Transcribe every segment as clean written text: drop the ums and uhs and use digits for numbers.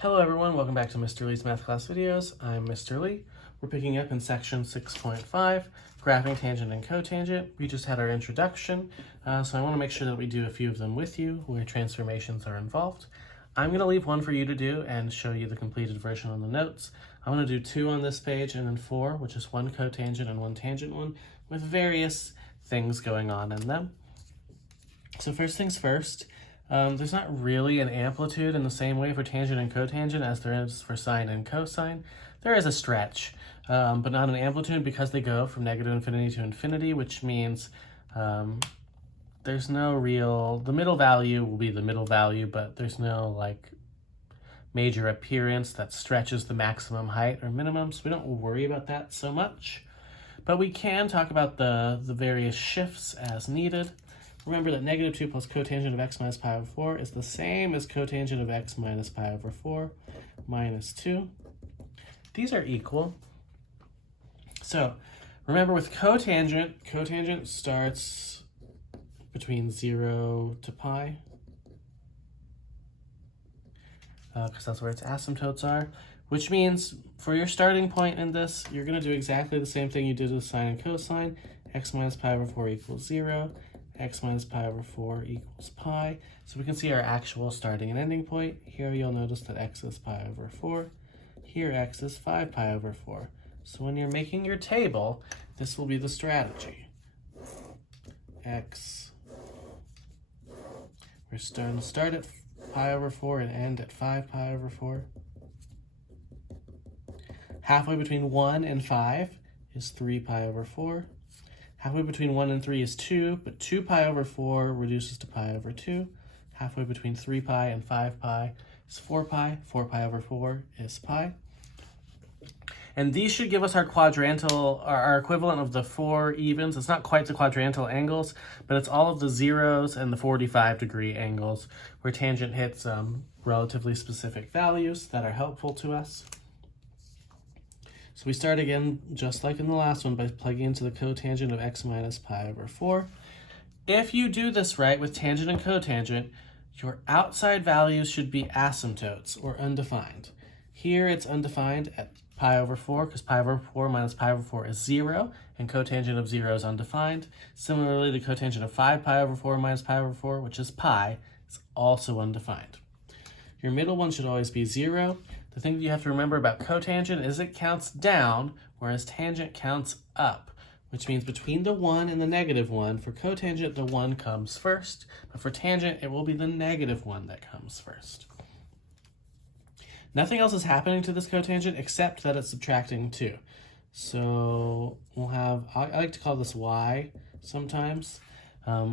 Hello everyone, welcome back to Mr. Lee's Math Class Videos. I'm Mr. Lee. We're picking up in section 6.5, graphing tangent and cotangent. We just had our introduction, so I want to make sure that we do a few of them with you where transformations are involved. I'm going to leave one for you to do and show you the completed version on the notes. I'm going to do 2 on this page and then 4, which is 1 cotangent and 1 tangent one, with various things going on in them. So first things first, there's not really an amplitude in the same way for tangent and cotangent as there is for sine and cosine. There is a stretch, but not an amplitude because they go from negative infinity to infinity, which means there's no real, the middle value will be the middle value, but there's no like major appearance that stretches the maximum height or minimum, so we don't worry about that so much. But we can talk about the various shifts as needed. Remember that negative 2 plus cotangent of x minus pi over 4 is the same as cotangent of x minus pi over 4 minus 2. These are equal. So remember with cotangent starts between 0 to pi, because that's where its asymptotes are, which means for your starting point in this, you're going to do exactly the same thing you did with sine and cosine. X minus pi over 4 equals 0. X minus pi over 4 equals pi. So we can see our actual starting and ending point. Here you'll notice that x is pi over 4. Here x is 5 pi over 4. So when you're making your table, this will be the strategy. X, we're going to start at pi over 4 and end at 5 pi over 4. Halfway between 1 and 5 is 3 pi over 4. Halfway between 1 and 3 is 2, but 2 pi over 4 reduces to pi over 2. Halfway between 3 pi and 5 pi is 4 pi. 4 pi over 4 is pi. And these should give us our quadrantal, our equivalent of the 4 evens. It's not quite the quadrantal angles, but it's all of the zeros and the 45-degree angles where tangent hits relatively specific values that are helpful to us. So we start again, just like in the last one, by plugging into the cotangent of x minus pi over 4. If you do this right with tangent and cotangent, your outside values should be asymptotes, or undefined. Here it's undefined at pi over 4, because pi over 4 minus pi over 4 is 0, and cotangent of 0 is undefined. Similarly, the cotangent of 5 pi over 4 minus pi over 4, which is pi, is also undefined. Your middle one should always be 0. The thing that you have to remember about cotangent is it counts down, whereas tangent counts up, which means between the 1 and the negative 1, for cotangent, the 1 comes first, but for tangent, it will be the negative 1 that comes first. Nothing else is happening to this cotangent except that it's subtracting 2. So we'll have, I like to call this y sometimes,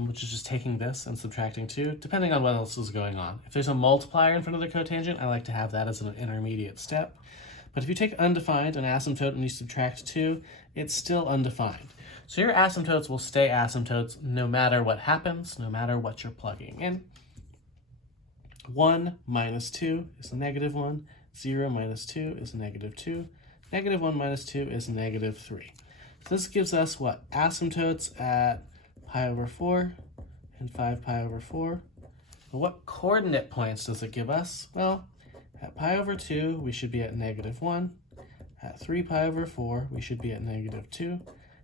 which is just taking this and subtracting 2, depending on what else is going on. If there's a multiplier in front of the cotangent, I like to have that as an intermediate step. But if you take undefined, an asymptote, and you subtract 2, it's still undefined. So your asymptotes will stay asymptotes no matter what happens, no matter what you're plugging in. 1 minus 2 is a negative 1. 0 minus 2 is a negative 2. Negative 1 minus 2 is negative 3. So this gives us what? Asymptotes at pi over 4 and 5 pi over 4. But what coordinate points does it give us? Well, at pi over 2, we should be at negative 1. At 3 pi over 4, we should be at negative 2.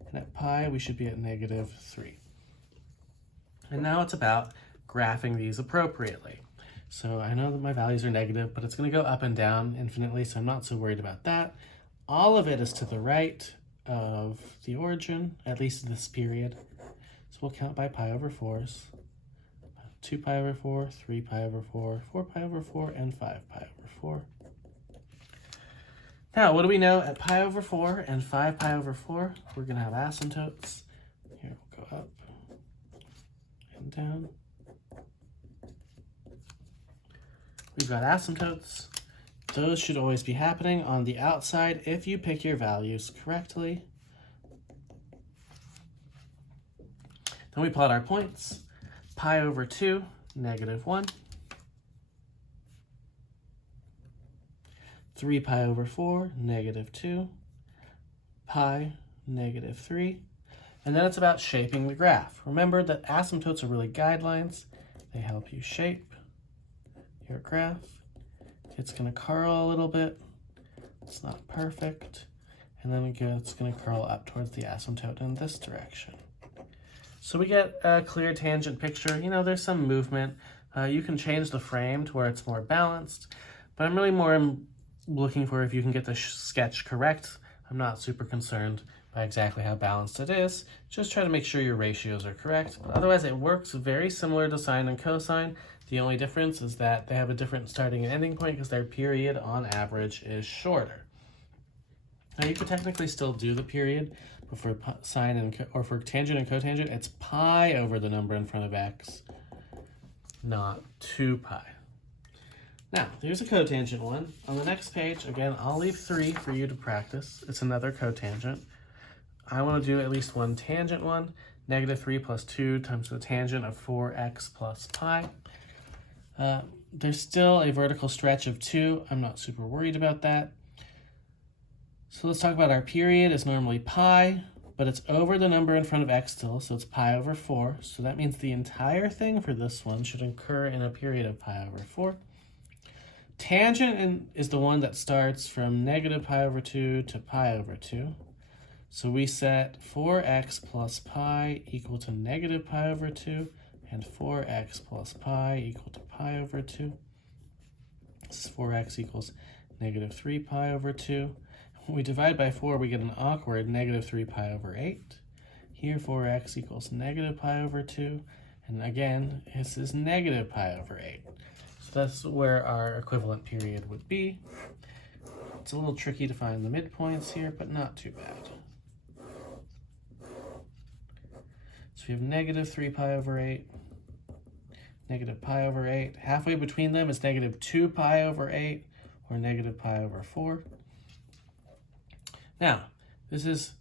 And at pi, we should be at negative 3. And now it's about graphing these appropriately. So I know that my values are negative, but it's going to go up and down infinitely, so I'm not so worried about that. All of it is to the right of the origin, at least this period. So we'll count by pi over 4s. 2 pi over 4, 3 pi over 4, 4 pi over 4, and 5 pi over 4. Now, what do we know at pi over 4 and 5 pi over 4? We're going to have asymptotes. Here, we'll go up and down. We've got asymptotes. Those should always be happening on the outside if you pick your values correctly. Then we plot our points. Pi over 2, negative 1. 3 pi over 4, negative 2. Pi, negative 3. And then it's about shaping the graph. Remember that asymptotes are really guidelines. They help you shape your graph. it's going to curl a little bit. It's not perfect. And then it's going to curl up towards the asymptote in this direction. So we get a clear tangent picture. You know, there's some movement. You can change the frame to where it's more balanced, but I'm really more looking for if you can get the sketch correct. I'm not super concerned by exactly how balanced it is. Just try to make sure your ratios are correct. But otherwise, it works very similar to sine and cosine. The only difference is that they have a different starting and ending point because their period on average is shorter. Now you could technically still do the period, but for sine and or for tangent and cotangent, it's pi over the number in front of x, not 2 pi. Now, there's a cotangent one. On the next page, again, I'll leave 3 for you to practice. It's another cotangent. I want to do at least one tangent one. -3 plus 2 times the tangent of 4x plus pi. There's still a vertical stretch of 2. I'm not super worried about that. So let's talk about our period. It's normally pi, but it's over the number in front of x still, so it's pi over 4. So that means the entire thing for this one should occur in a period of pi over 4. Tangent is the one that starts from -pi over 2 to pi over 2. So we set 4x plus pi equal to -pi over 2 and 4x plus pi equal to pi over 2. This is 4x equals -3 pi over 2. When we divide by 4, we get an awkward -3 pi over 8. Here, 4x equals -pi over 2. And again, this is -pi over 8. So that's where our equivalent period would be. It's a little tricky to find the midpoints here, but not too bad. So we have -3 pi over 8, pi over 8. Halfway between them is -2 pi over 8, or pi over 4. Now, this is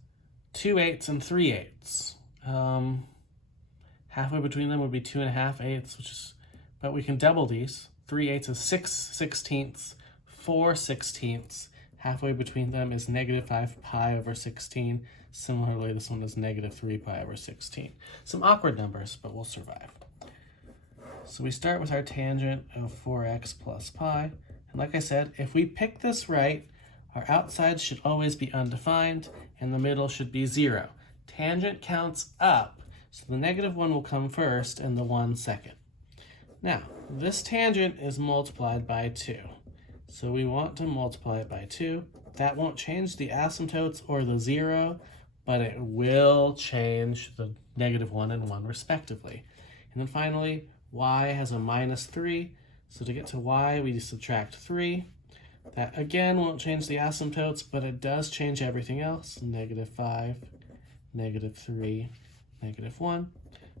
2 eighths and 3 eighths. Halfway between them would be 2.5 eighths, but we can double these. 3 eighths is 6 sixteenths, 4 sixteenths. Halfway between them is -5 pi over 16. Similarly, this one is -3 pi over 16. Some awkward numbers, but we'll survive. So we start with our tangent of 4x plus pi. And like I said, if we pick this right, our outsides should always be undefined, and the middle should be 0. Tangent counts up, so the -1 will come first and the 1 second. Now, this tangent is multiplied by 2. So we want to multiply it by 2. That won't change the asymptotes or the 0, but it will change the -1 and 1 respectively. And then finally, y has a -3. So to get to y, we subtract 3. That again won't change the asymptotes, but it does change everything else. -5, -3, -1.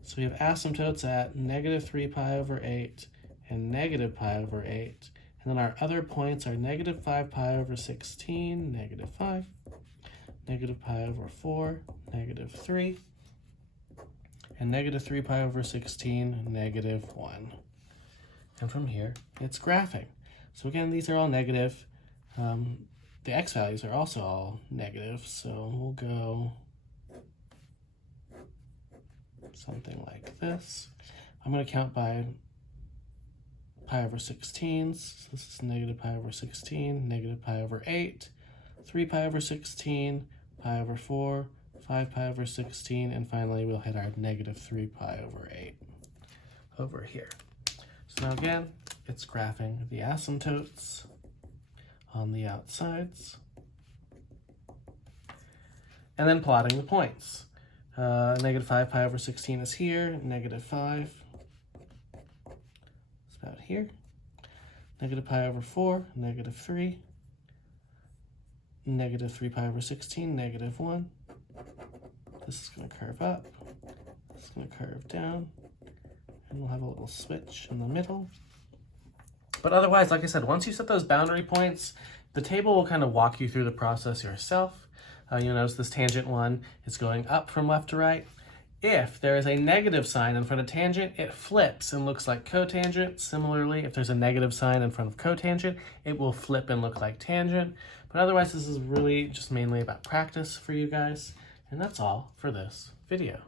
So we have asymptotes at -3 pi over 8 and -pi over 8. And then our other points are -5 pi over 16, -5, -pi over 4, -3, and -3 pi over 16, -1. And from here, it's graphing. So again, these are all negative. The x values are also all negative, so we'll go something like this. I'm going to count by pi over 16s. So this is -pi over 16, -pi over 8, 3 pi over 16, pi over 4, 5 pi over 16, and finally we'll hit our -3 pi over 8 over here. So now again, it's graphing the asymptotes on the outsides and then plotting the points. -5 pi over 16 is here, -5 is about here, -pi over 4, -3, -3 pi over 16, -1. This is going to curve up, this is going to curve down, and we'll have a little switch in the middle. But otherwise, like I said, once you set those boundary points, the table will kind of walk you through the process yourself. You'll notice this tangent one is going up from left to right. If there is a negative sign in front of tangent, it flips and looks like cotangent. Similarly, if there's a negative sign in front of cotangent, it will flip and look like tangent. But otherwise, this is really just mainly about practice for you guys. And that's all for this video.